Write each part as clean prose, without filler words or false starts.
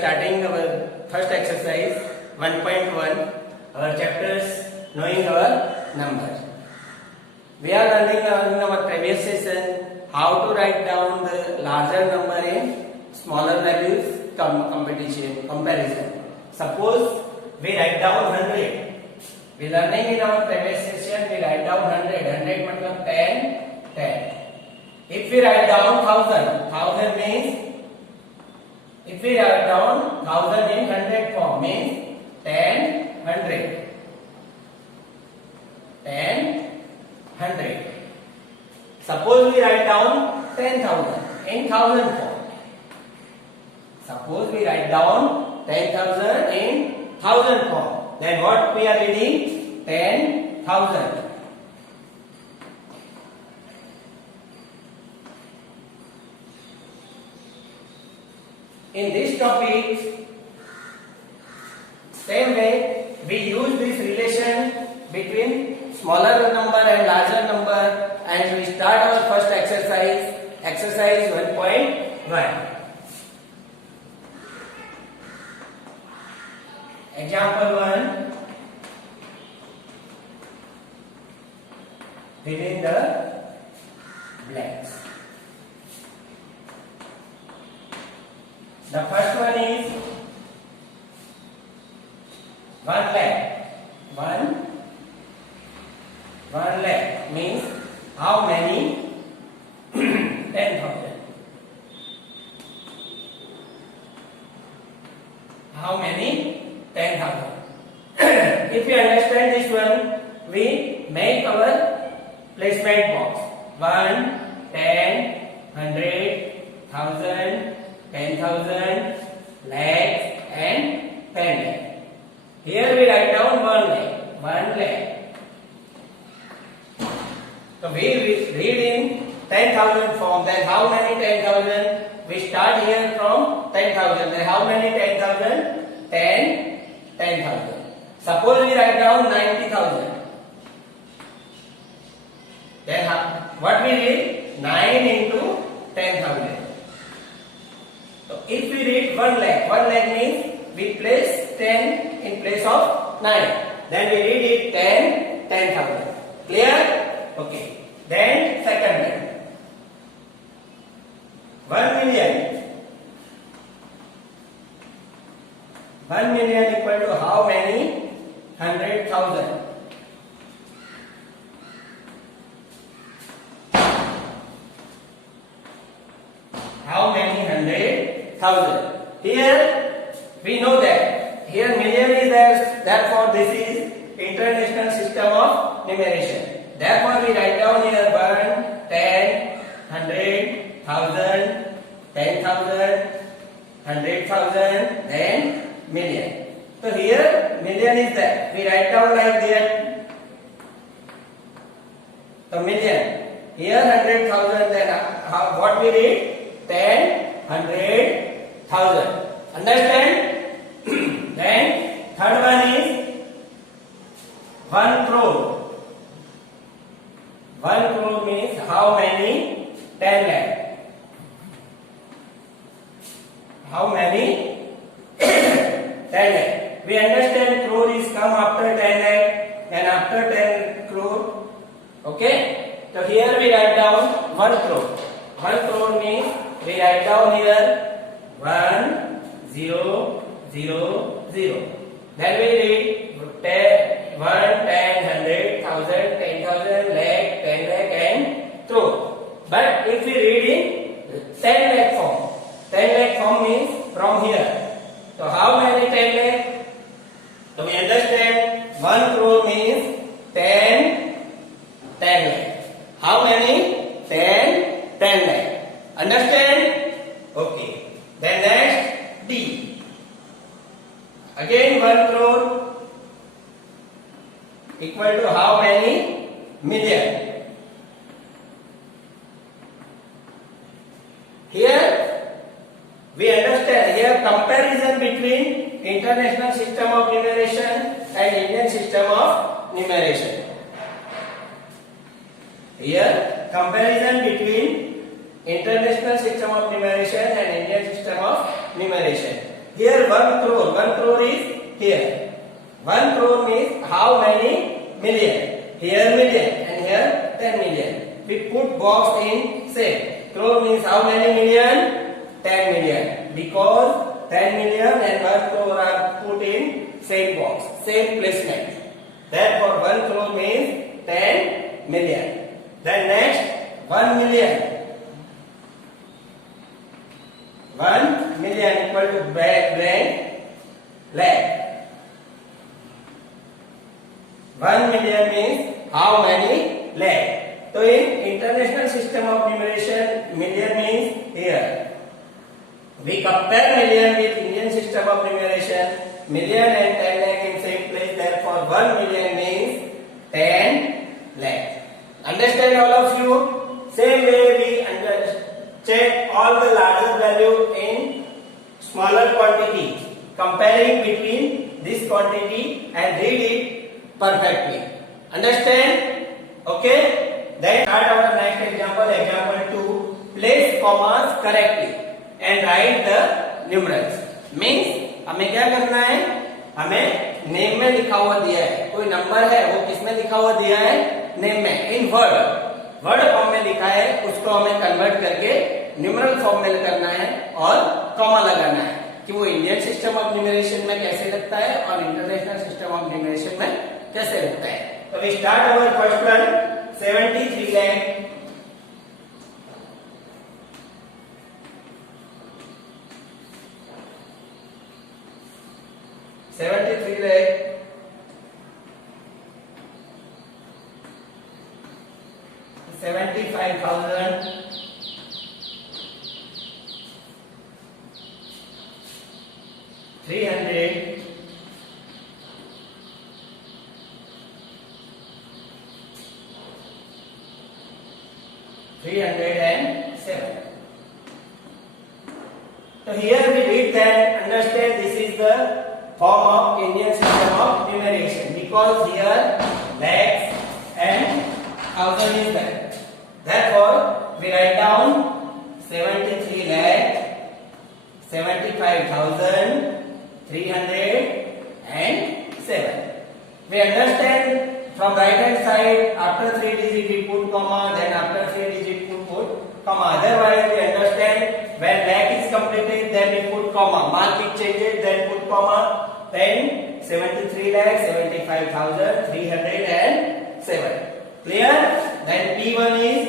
starting our first exercise 1.1, our chapters knowing our numbers. We are learning in our previous session how to write down the larger number in smaller values comparison. Suppose we write down 100. We learning in our previous session we write down 100. 100 मतलब 10, 10. If we write down 1000, 1000 means if we write down 1000 in 100 form means 10, 100. 10, 100. Suppose we write down 10,000 in 1000 form. Suppose we write down 10,000 in 1000 form. Then what we are reading? 10,000. In this topic, same way we use this relation between smaller number and larger number, and we start our first exercise, exercise 1.1. Example 1. Fill in the blanks. The first one is 1 lakh. 1 lakh means how many? 10,000. How many? 10,000. If we understand this one, we make our placement box. 1, 10, 100, 1000, 10,000, lakhs and 10 lakh. Here we write down 1 lakh. 1 lakh. So we read in 10,000 form. Then how many 10,000? We start here from 10,000. Then how many 10,000? 10,000. Suppose we write down 90,000. Then what we read? 9 into 10,000. So if we read 1 lakh means we place 10 in place of 9. Then we read it 10,000. Clear? Okay. Then second one. 1 million. 1 million equal to how many? 100,000. How many? 100,000. Here we know that here million is there, therefore this is international system of numeration. Therefore we write down here 1, 10, 100, 1000, 10,000, 100,000, then million. So here million is there. We write down like that. So million. Here 100,000. Then what we read? 10, 100,000. Understand? Then third one is 1 crore. 1 crore means how many? 10 lakh. How many? 10 lakh. We understand crore is come after 10 lakh and after 10 crore. Okay? So here we write down 1 crore. 1 crore means we write down here 1, 0, 0, 0. Then we read 10, 1, 10, 100, 1000, 10,000, lakh, 10 lakh and crore. But if we read in 10 lakh form, 10 lakh form means from here. So how many 10 lakh? So we understand 1 crore means 10 lakh. How many? 10 lakh. Understand? Okay. Then next D. Again 1 crore equal to how many? Million. Here we understand here comparison between international system of numeration and Indian system of numeration. Here comparison between international system of numeration and Indian system of numeration. here 1 crore is here. 1 crore means how many million? Here million and here 10 million. We put box in same. Crore means how many million? 10 million. Because 10 million and 1 crore are put in same box, same placement. Therefore 1 crore means 10 million. Then next 1 million. 1 million equal to blank lakh. 1 million means how many lakh? So in international system of numeration, million means here. We compare million with Indian system of numeration. Million and 10 lakh in same place. Therefore 1 million means 10 lakh. Understand all of you? Same way we check all the larger value in smaller quantity, comparing between this quantity and read it perfectly. Understand? Okay? Then start our next example, example 2. Place commas correctly and write the numerals. Means हमें क्या करना है? हमें name में लिखा हुआ दिया है, कोई नंबर है वो किसमें लिखा हुआ दिया है? नेम में, इन वर्ड फॉर्म में लिखा है, उसको हमें कन्वर्ट करके न्यूमरल फॉर्म में करना है और कॉमा लगाना है कि वो इंडियन सिस्टम ऑफ न्यूमरेशन में कैसे लगता है और इंटरनेशनल सिस्टम ऑफ न्यूमरेशन में कैसे लगता है. तो we start our first one. 73 lakh 73 lakh 75,000 300 307. So here we read that, understand this is the form of Indian system of numeration because here lakhs and thousand is there. Therefore we write down 73 lakh 75,307. We understand from right hand side after 3 digit we put comma, then after 3 digit put comma. Otherwise we understand when lakh is completed then we put comma, mark it changes then put comma, then 73 lakh 75,307. Clear? Then P1 is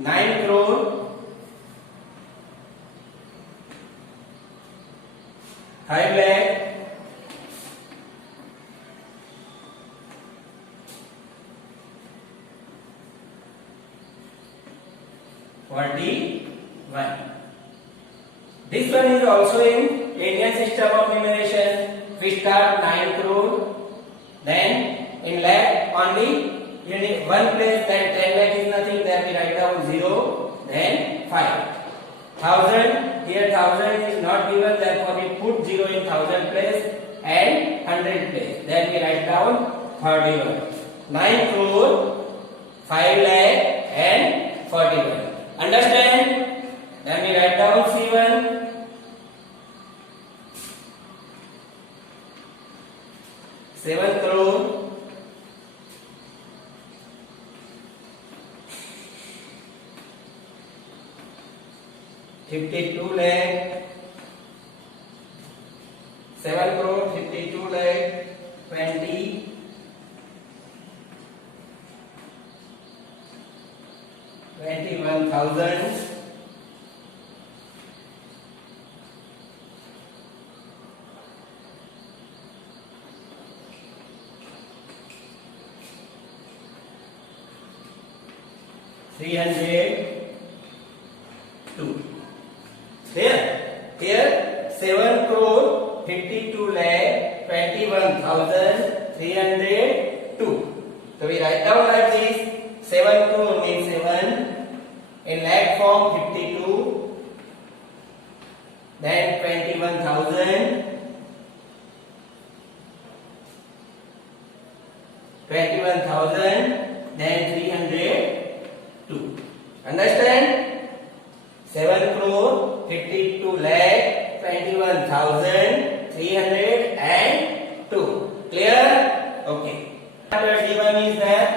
9 crore 5 lakh 41. This one is also in Indian system of numeration. We start 9 crore, then in lakh only unit one place, then 10 lakh is nothing, then we write down 0, then 5. 1000, here 1000 is not given, therefore we put 0 in 1000 place and 100 place, then we write down 31. 9 crore 5 lakh and 41. Understand? Then we write down C1. Seven crore 52 lakh 7 crore 52 lakh 21,000 302. Here 7 crore 52 lakh 21,302. So we write down like this. 7 crore means 7 in lakh form 52, then 21,000, 21,000, then 302. Understand? 7 crore 52 lakh 21,302. Clear? Okay. Number D1 is that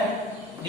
D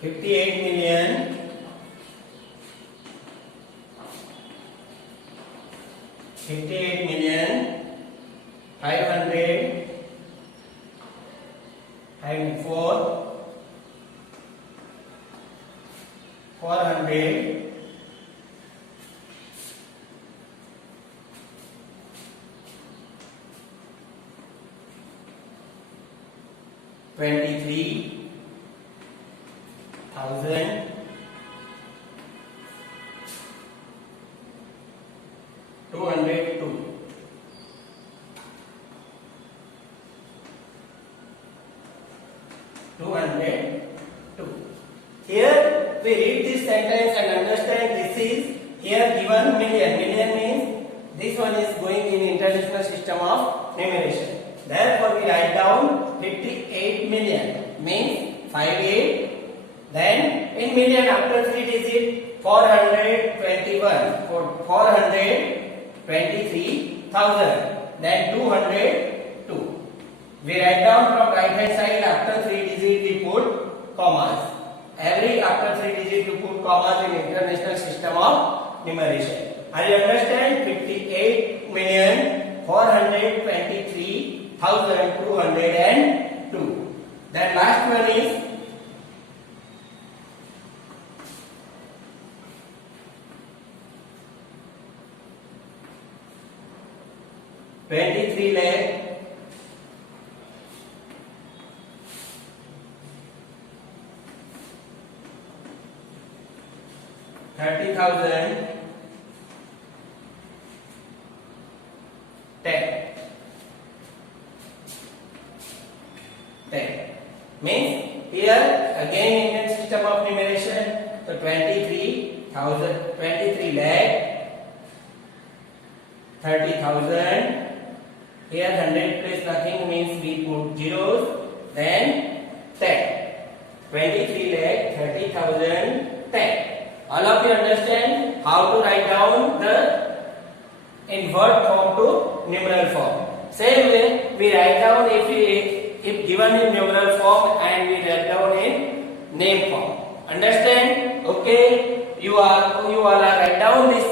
23,202. Here we read this sentence and understand this is here given million. Million means this one is going in international system of numeration. Therefore we write down 58 million means 58. Then in million after 3 digit 421 for 423,000. Then 202. We write down from right hand side after 3 digit we put commas. Every after 3 digit you put commas in international system of numeration. Are you understand? 58,423,202. Then last one is 23 lakh 30,010. Means here again Indian system of numeration. So 23 lakh 30,000. Here 100 place nothing means we put zeros. Then 10. 23 lakh 30,010. All of you understand how to write down the invert form to numeral form. Same way we write down if given in numeral form and we write down in name form. Understand? Okay. You all are write down this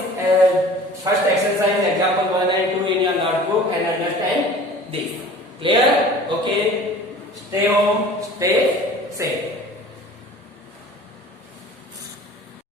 first exercise example 1 and 2 in your notebook and understand this. Clear? Okay. Stay home. Stay safe.